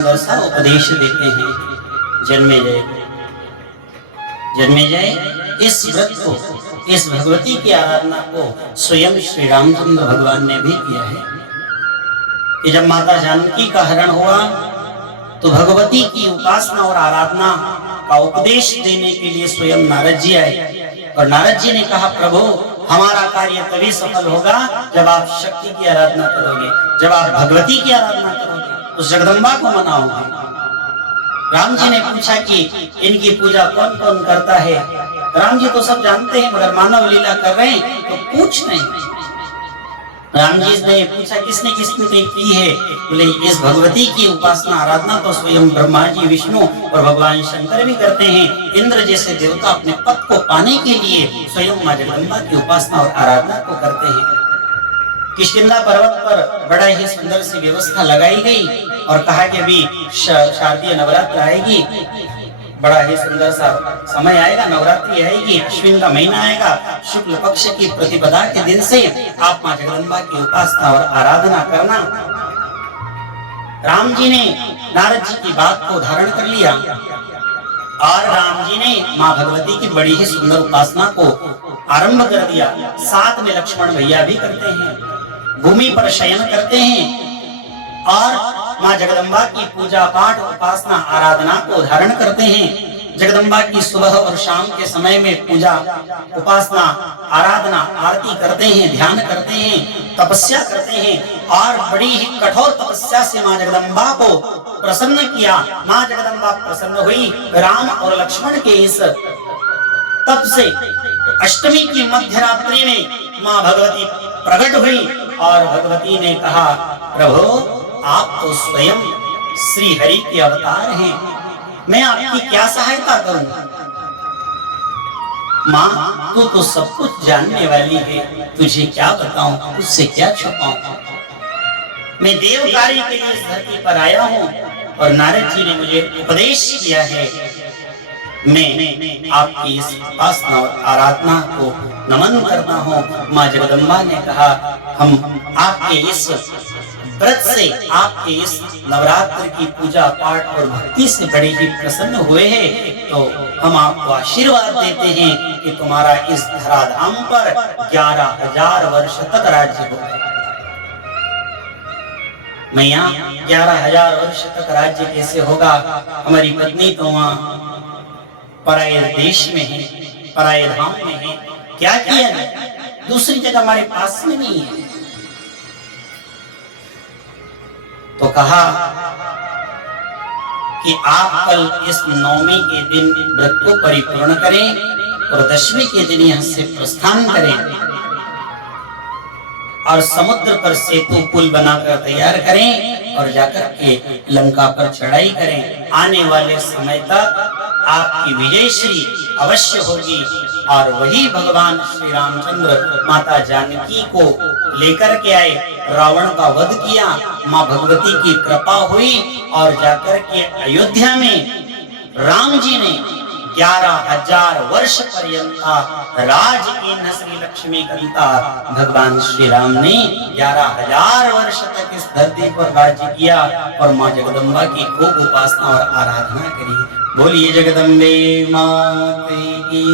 सा उपदेश देते हैं जन्मेजय। जन्मेजय इस व्रत को, इस भगवती की आराधना को स्वयं श्री रामचंद्र भगवान ने भी किया है कि जब माता जानकी का हरण हुआ तो भगवती की उपासना और आराधना का उपदेश देने के लिए स्वयं नारद जी आए और नारद जी ने कहा, प्रभु हमारा कार्य तभी सफल होगा जब आप शक्ति की आराधना करोगे, जब आप भगवती की आराधना करोगे, उस जगदम्बा को मनाओगे। राम जी ने पूछा कि इनकी पूजा कौन कौन करता है। राम जी तो सब जानते हैं मगर मानव लीला कर रहे हैं तो पूछ नहीं। राम जी ने पूछा किसने किसने की है। बोले इस भगवती की उपासना आराधना तो स्वयं ब्रह्मा जी, विष्णु और भगवान शंकर भी करते हैं। इंद्र जैसे देवता अपने पद को पाने के लिए स्वयं मां जगदम्बा की उपासना और आराधना को करते हैं। किष्किंधा पर्वत पर बड़ा ही सुंदर सी व्यवस्था लगाई गई और कहा कि अभी शारदीय नवरात्र आएगी, बड़ा ही सुंदर सा समय आएगा, नवरात्रि आएगी, अश्विन का महीना आएगा, शुक्ल पक्ष की प्रतिपदा के दिन से आप मां जगदम्बा की उपासना और आराधना करना। राम जी ने नारद जी की बात को धारण कर लिया और राम जी ने मां भगवती की बड़ी ही सुंदर उपासना को आरंभ कर दिया। साथ में लक्ष्मण भैया भी करते हैं, भूमि पर शयन करते हैं और मां जगदम्बा की पूजा पाठ उपासना आराधना को धारण करते हैं। जगदम्बा की सुबह और शाम के समय में पूजा उपासना आराधना आरती करते हैं, ध्यान करते हैं, तपस्या करते हैं और बड़ी ही कठोर तपस्या से मां जगदम्बा को प्रसन्न किया। मां जगदम्बा प्रसन्न हुई राम और लक्ष्मण के इस तप से। अष्टमी की मध्य रात्रि में मां भगवती प्रकट हुई और भगवती ने कहा, प्रभु आप तो स्वयं श्री हरि के अवतार हैं, मैं आपकी क्या सहायता करूं। मां तू तो सब कुछ जानने वाली है, तुझे क्या बताऊं, तुझसे क्या छुपाऊं। मैं देव कार्य के लिए इस धरती पर आया हूं और नारद जी ने मुझे उपदेश किया है, मैं आपकी इस उपासना और आराधना को नमन करता हूँ। मां जगदम्बा ने कहा, हम आपके इस व्रत से, आपके इस नवरात्र की पूजा पाठ और भक्ति से बड़े ही प्रसन्न हुए हैं, तो हम आपको आशीर्वाद देते हैं कि तुम्हारा इस धराधाम पर 11,000 वर्ष तक राज्य होगा। मैया 11,000 वर्ष तक राज्य कैसे होगा, हमारी पत्नी तो वहाँ पराये देश में है, पराये धाम में है, क्या किया जाए, दूसरी जगह हमारे पास में नहीं है। तो कहा कि आप कल इस नवमी के दिन व्रत को परिपूर्ण करें और दशमी के दिन यहाँ से प्रस्थान करें और समुद्र पर सेतु पुल बनाकर तैयार करें और जाकर के लंका पर चढ़ाई करें। आने वाले समय तक आपकी विजयश्री अवश्य होगी और वही भगवान श्री रामचंद्र माता जानकी को लेकर के आए, रावण का वध किया, मां भगवती की कृपा हुई और जाकर के अयोध्या में राम जी ने 11,000 वर्ष पर्यंता राज इन श्री लक्ष्मी कंता भगवान श्री राम ने 11,000 वर्ष तक इस धरती पर राज्य किया और मां जगदम्बा की खूब उपासना और आराधना करी। बोलिए जगदम्बे माते की।